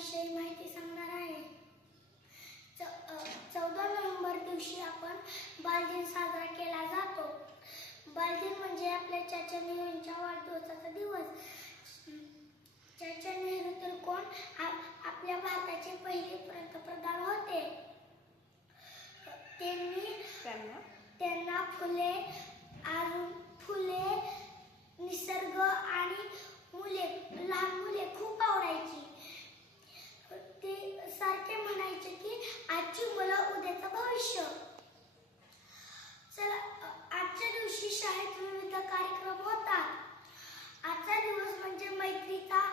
विषयी माहिती सांगणार आहे. 14 नोव्हेंबर दिवशी आपण बालदिन साजरा केला जातो. बालदिन म्हणजे आपल्या चाचा नेहरूंच्या वाढदिवसाचा दिवस. चाचा नेहरू तर कोण? आपल्या भारताचे पहिले पंतप्रधान होते. त्यांना फुले, निसर्ग आणि लहान मुले खूप आवडायची. ते सारखे म्हणायचे की आजची मुलं उद्याचं भविष्य. चला, आजच्या दिवशी शाळेत विविध कार्यक्रम होतात. आजचा दिवस म्हणजे मैत्रीचा